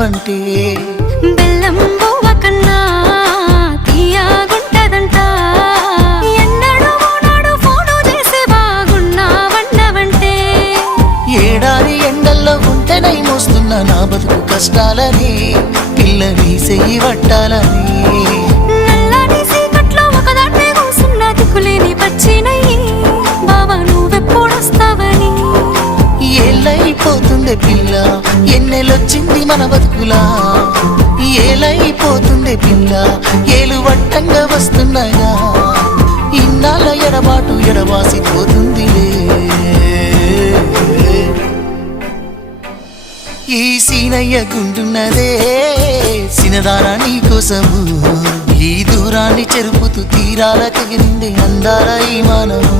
ఉన్నావంటే బెల్లం బువ్వ కన్నా తీయగుంటదంట ఎన్నడూ నాడు ఫోను చేసి బాగున్నావన్నవంటే ఏడాది ఎండల్లో ఉంటేనై మోస్తున్న నా బతుకు కష్టాలని పిల్లని చెయ్యి పట్టాలని నల్లని సీకట్లో ఒకదాన్నే కూసున్న దిక్కులేని పచ్చినయ్యి బావా నువ్వెప్పుడొస్తావని ఏళ్ళైపోతుందే పిల్ల ఎన్నెలొచ్చింది మన బతుకులా ఏలైపోతుందే పిల్ల ఏలు వట్టంగా వస్తున్నాగా ఇన్నాళ్ళ ఎడబాటు ఎడవాసిపోతుందిలే ఈ సీనయ్య గుండున్నదే సినదారా నీ కోసము ఈ దూరాన్ని చెరుపుతూ తీరాల తెగిరింది అందాల ఈ మానము